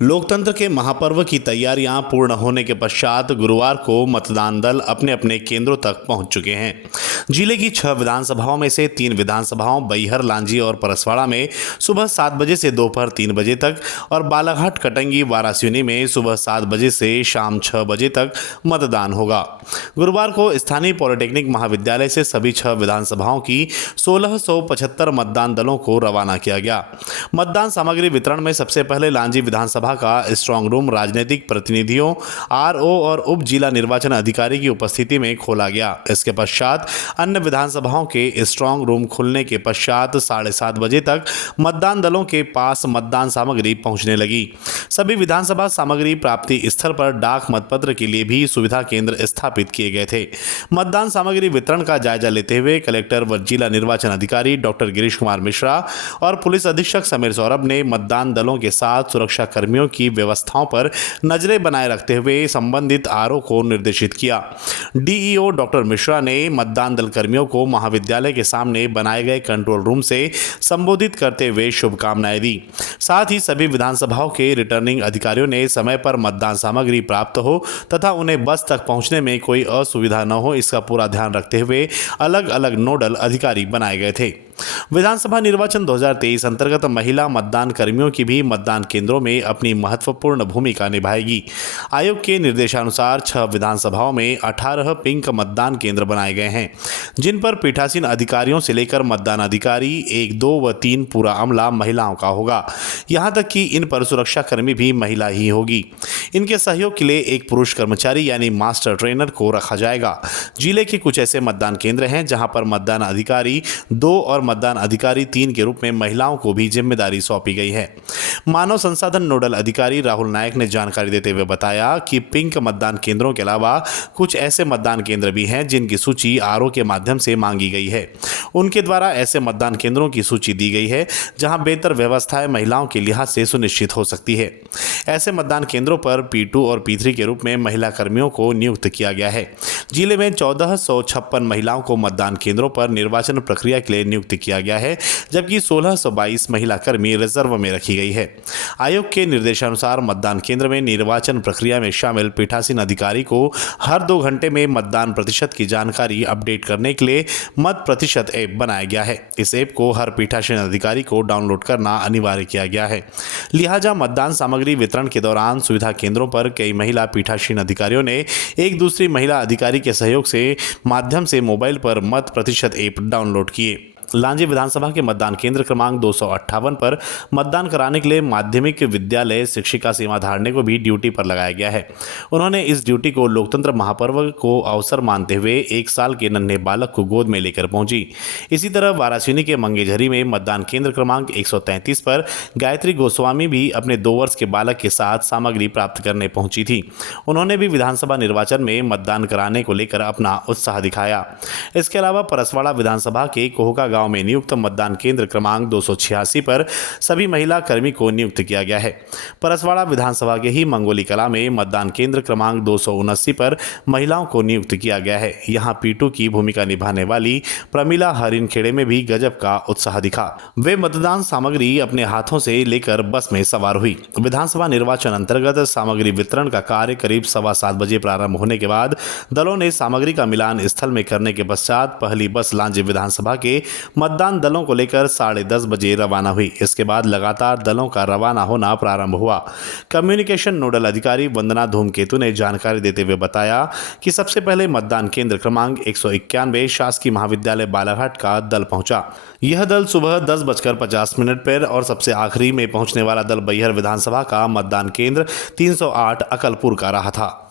लोकतंत्र के महापर्व की तैयारियां पूर्ण होने के पश्चात गुरुवार को मतदान दल अपने अपने केंद्रों तक पहुंच चुके हैं। जिले की 6 विधानसभाओं में से 3 विधानसभाओं बैहर, लांजी और परसवाड़ा में सुबह 7 बजे से दोपहर 3 बजे तक और बालाघाट, कटंगी, वारासिवनी में सुबह 7 बजे से शाम 6 बजे तक मतदान होगा। गुरुवार को स्थानीय पॉलिटेक्निक महाविद्यालय से सभी 6 विधानसभाओं की 1675 मतदान दलों को रवाना किया गया। मतदान सामग्री वितरण में सबसे पहले लांजी विधानसभा का स्ट्रांग रूम राजनीतिक प्रतिनिधियों, आरओ और उप जिला निर्वाचन अधिकारी की उपस्थिति में खोला गया। इसके पश्चात अन्य विधानसभाओं के स्ट्रांग रूम खुलने के पश्चात 7:30 बजे तक मतदान दलों के पास मतदान सामग्री पहुंचने लगी। सभी विधानसभा सामग्री प्राप्ति स्थल पर डाक मतपत्र के लिए भी सुविधा केंद्र स्थापित किए गए थे। मतदान सामग्री वितरण का जायजा लेते हुए कलेक्टर व जिला निर्वाचन अधिकारी डॉक्टर गिरीश कुमार मिश्रा और पुलिस अधीक्षक समीर सौरभ ने मतदान दलों के साथ सुरक्षा कर्मियों की व्यवस्थाओं पर नजरें बनाए रखते हुए संबंधित आरओ को निर्देशित किया। डीईओ डॉक्टर मिश्रा ने मतदान दल कर्मियों को महाविद्यालय के सामने बनाए गए कंट्रोल रूम से संबोधित करते हुए शुभकामनाएं दी। साथ ही सभी विधानसभाओं के रिटर्निंग अधिकारियों ने समय पर मतदान सामग्री प्राप्त हो तथा उन्हें बस तक पहुंचने में कोई असुविधा न हो, इसका पूरा ध्यान रखते हुए अलग अलग नोडल अधिकारी बनाए गए थे। विधानसभा निर्वाचन 2023 अंतर्गत महिला मतदान कर्मियों की भी मतदान केंद्रों में अपनी महत्वपूर्ण भूमिका निभाएगी। आयोग के निर्देशानुसार 6 विधानसभाओं में 18 पिंक मतदान केंद्र बनाए गए हैं, जिन पर पीठासीन अधिकारियों से लेकर मतदान अधिकारी 1, 2 व 3 पूरा अमला महिलाओं का होगा। यहां तक कि इन पर सुरक्षा कर्मी भी महिला ही होगी। इनके सहयोग के लिए एक पुरुष कर्मचारी यानी मास्टर ट्रेनर को रखा जाएगा। जिले के कुछ ऐसे मतदान केंद्र हैं जहां पर मतदान अधिकारी 2 और मतदान अधिकारी 3 के रूप में महिलाओं को भी जिम्मेदारी सौंपी गई है। मानव संसाधन नोडल अधिकारी राहुल नायक ने जानकारी देते हुए बताया कि पिंक मतदान केंद्रों के अलावा कुछ ऐसे मतदान केंद्र भी हैं जिनकी सूची आरओ के माध्यम से मांगी गई है। उनके द्वारा ऐसे मतदान केंद्रों की सूची दी गई है जहां बेहतर व्यवस्थाएं महिलाओं के लिहाज से सुनिश्चित हो सकती है। ऐसे मतदान केंद्रों पर P2 और P3 के रूप में महिला कर्मियों को नियुक्त किया गया है। जिले में 1456 महिलाओं को मतदान केंद्रों पर निर्वाचन प्रक्रिया के लिए नियुक्त किया गया है, जबकि 1622 महिला कर्मी रिजर्व में रखी गई है। आयोग के निर्देशानुसार मतदान केंद्र में निर्वाचन प्रक्रिया में शामिल पीठासीन अधिकारी को हर 2 घंटे में मतदान प्रतिशत की जानकारी अपडेट करने के लिए मत प्रतिशत ऐप बनाया गया है। इस ऐप को हर पीठासीन अधिकारी को डाउनलोड करना अनिवार्य किया गया है। लिहाजा मतदान सामग्री वितरण के दौरान सुविधा केंद्रों पर कई महिला पीठासीन अधिकारियों ने एक दूसरी महिला अधिकारी के सहयोग से माध्यम से मोबाइल पर मत प्रतिशत ऐप डाउनलोड किए। लांजी विधानसभा के मतदान केंद्र क्रमांक 258 पर मतदान कराने के लिए माध्यमिक विद्यालय शिक्षिका सीमा धारणे को भी ड्यूटी पर लगाया गया है। उन्होंने इस ड्यूटी को लोकतंत्र महापर्व को अवसर मानते हुए 1 साल के नन्हे बालक को गोद में लेकर पहुंची। इसी तरह वारासिवनी के मंगेझरी में मतदान केंद्र क्रमांक 133 पर गायत्री गोस्वामी भी अपने 2 वर्ष के बालक के साथ सामग्री प्राप्त करने पहुंची थी। उन्होंने भी विधानसभा निर्वाचन में मतदान कराने को लेकर अपना उत्साह दिखाया। इसके अलावा परसवाड़ा विधानसभा के कोहका गांव में नियुक्त मतदान केंद्र क्रमांक 286 पर सभी महिला कर्मी को नियुक्त किया गया है। परसवाड़ा विधानसभा के ही मंगोली कला में मतदान केंद्र क्रमांक 279 पर महिलाओं को नियुक्त किया गया है। यहां P2 की भूमिका निभाने वाली प्रमिला हरिनखेड़े में भी गजब का उत्साह दिखा। वे मतदान सामग्री अपने हाथों से लेकर बस में सवार हुई। विधानसभा निर्वाचन अंतर्गत सामग्री वितरण का कार्य करीब 7:15 बजे प्रारंभ होने के बाद दलों ने सामग्री का मिलान स्थल में करने के पश्चात पहली बस लांजी विधानसभा के मतदान दलों को लेकर 10:30 बजे रवाना हुई। इसके बाद लगातार दलों का रवाना होना प्रारंभ हुआ। कम्युनिकेशन नोडल अधिकारी वंदना धूमकेतु ने जानकारी देते हुए बताया कि सबसे पहले मतदान केंद्र क्रमांक 191 शासकीय महाविद्यालय बालाघाट का दल पहुंचा। यह दल सुबह 10:50 पर और सबसे आखिरी में पहुंचने वाला दल बैहर विधानसभा का मतदान केंद्र 308 अकलपुर का रहा था।